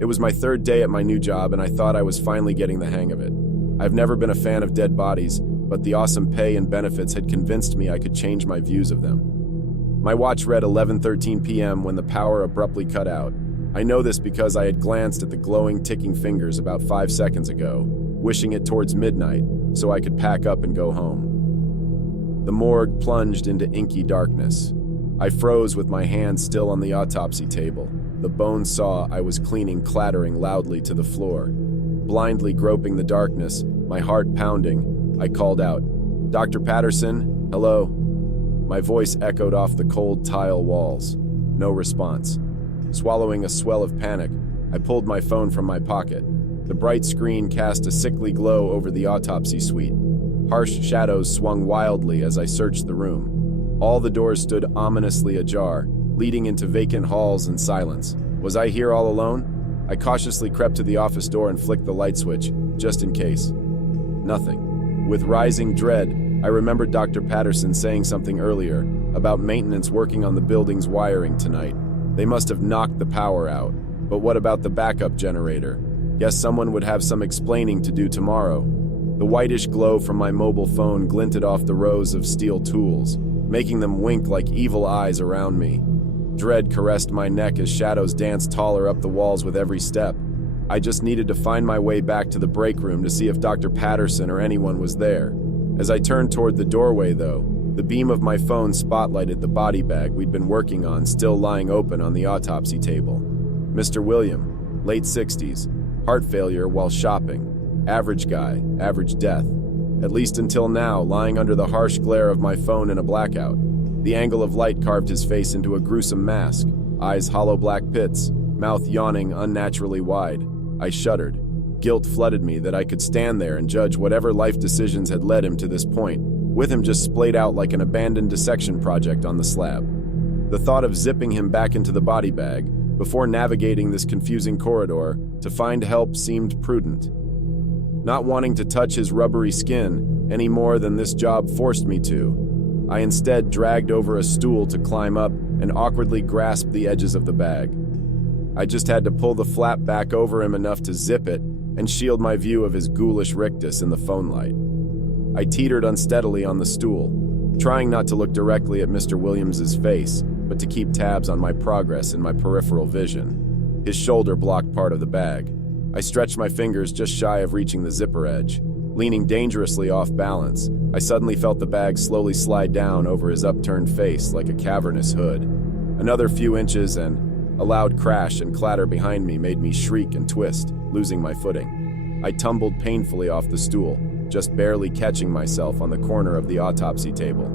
It was my third day at my new job, and I thought I was finally getting the hang of it. I've never been a fan of dead bodies, but the awesome pay and benefits had convinced me I could change my views of them. My watch read 11:13 p.m. when the power abruptly cut out. I know this because I had glanced at the glowing, ticking fingers about 5 seconds ago, wishing it towards midnight so I could pack up and go home. The morgue plunged into inky darkness. I froze with my hand still on the autopsy table, the bone saw I was cleaning clattering loudly to the floor. Blindly groping the darkness, my heart pounding, I called out, "Dr. Patterson, hello?" My voice echoed off the cold tile walls. No response. Swallowing a swell of panic, I pulled my phone from my pocket. The bright screen cast a sickly glow over the autopsy suite. Harsh shadows swung wildly as I searched the room. All the doors stood ominously ajar, leading into vacant halls and silence. Was I here all alone? I cautiously crept to the office door and flicked the light switch, just in case. Nothing. With rising dread, I remembered Dr. Patterson saying something earlier about maintenance working on the building's wiring tonight. They must have knocked the power out. But what about the backup generator? Guess someone would have some explaining to do tomorrow. The whitish glow from my mobile phone glinted off the rows of steel tools, making them wink like evil eyes around me. Dread caressed my neck as shadows danced taller up the walls with every step. I just needed to find my way back to the break room to see if Dr. Patterson or anyone was there. As I turned toward the doorway, though, the beam of my phone spotlighted the body bag we'd been working on still lying open on the autopsy table. Mr. William, late 60s, heart failure while shopping. Average guy, average death. At least until now, lying under the harsh glare of my phone in a blackout. The angle of light carved his face into a gruesome mask, eyes hollow black pits, mouth yawning unnaturally wide. I shuddered. Guilt flooded me that I could stand there and judge whatever life decisions had led him to this point, with him just splayed out like an abandoned dissection project on the slab. The thought of zipping him back into the body bag, before navigating this confusing corridor, to find help seemed prudent. Not wanting to touch his rubbery skin any more than this job forced me to, I instead dragged over a stool to climb up and awkwardly grasp the edges of the bag. I just had to pull the flap back over him enough to zip it and shield my view of his ghoulish rictus in the phone light. I teetered unsteadily on the stool, trying not to look directly at Mr. Williams's face, but to keep tabs on my progress in my peripheral vision. His shoulder blocked part of the bag. I stretched my fingers just shy of reaching the zipper edge. Leaning dangerously off balance, I suddenly felt the bag slowly slide down over his upturned face like a cavernous hood. Another few inches and a loud crash and clatter behind me made me shriek and twist, losing my footing. I tumbled painfully off the stool, just barely catching myself on the corner of the autopsy table.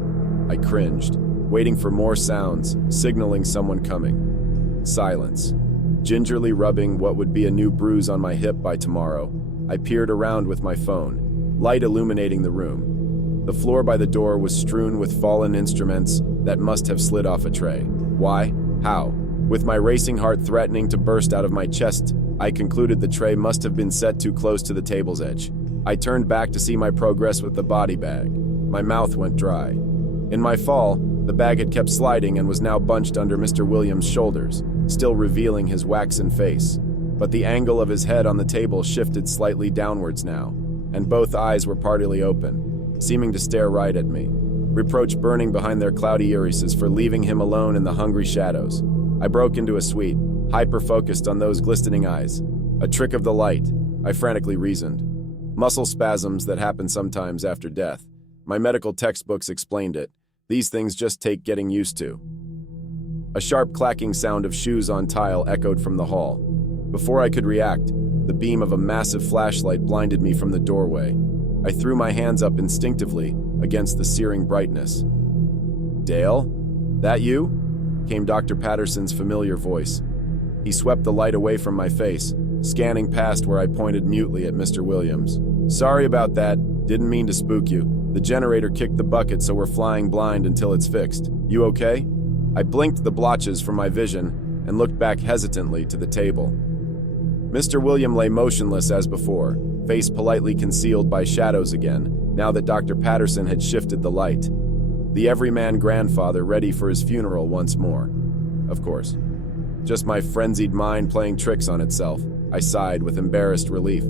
I cringed, waiting for more sounds, signaling someone coming. Silence. Gingerly rubbing what would be a new bruise on my hip by tomorrow, I peered around with my phone, light illuminating the room. The floor by the door was strewn with fallen instruments that must have slid off a tray. Why? How? With my racing heart threatening to burst out of my chest, I concluded the tray must have been set too close to the table's edge. I turned back to see my progress with the body bag. My mouth went dry. In my fall, the bag had kept sliding and was now bunched under Mr. Williams' shoulders, still revealing his waxen face. But the angle of his head on the table shifted slightly downwards now, and both eyes were partly open, seeming to stare right at me. Reproach burning behind their cloudy irises for leaving him alone in the hungry shadows. I broke into a sweat, hyper-focused on those glistening eyes. A trick of the light, I frantically reasoned. Muscle spasms that happen sometimes after death. My medical textbooks explained it. These things just take getting used to. A sharp clacking sound of shoes on tile echoed from the hall. Before I could react, the beam of a massive flashlight blinded me from the doorway. I threw my hands up instinctively against the searing brightness. "Dale? That you?" came Dr. Patterson's familiar voice. He swept the light away from my face, scanning past where I pointed mutely at Mr. Williams. "Sorry about that. Didn't mean to spook you. The generator kicked the bucket, so we're flying blind until it's fixed. You okay?" I blinked the blotches from my vision and looked back hesitantly to the table. Mr. William lay motionless as before, face politely concealed by shadows again, now that Dr. Patterson had shifted the light. The everyman grandfather ready for his funeral once more. Of course. Just my frenzied mind playing tricks on itself. I sighed with embarrassed relief.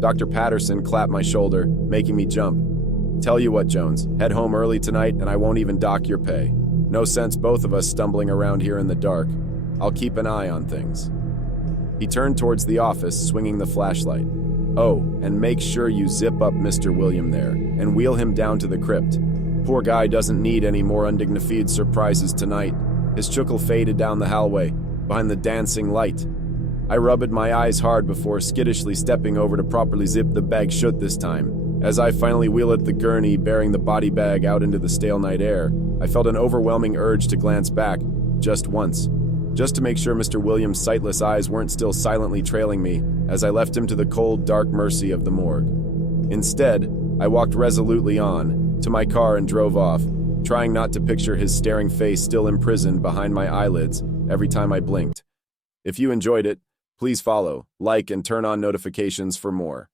Dr. Patterson clapped my shoulder, making me jump. Tell you what, Jones, head home early tonight and I won't even dock your pay. No sense both of us stumbling around here in the dark. I'll keep an eye on things. He turned towards the office, swinging the flashlight. Oh, and make sure you zip up Mr. William there and wheel him down to the crypt. Poor guy doesn't need any more undignified surprises tonight. His chuckle faded down the hallway, behind the dancing light. I rubbed my eyes hard before skittishly stepping over to properly zip the bag shut this time. As I finally wheeled the gurney bearing the body bag out into the stale night air, I felt an overwhelming urge to glance back, just once, just to make sure Mr. Williams' sightless eyes weren't still silently trailing me as I left him to the cold, dark mercy of the morgue. Instead, I walked resolutely on, to my car and drove off, trying not to picture his staring face still imprisoned behind my eyelids every time I blinked. If you enjoyed it, please follow, like, and turn on notifications for more.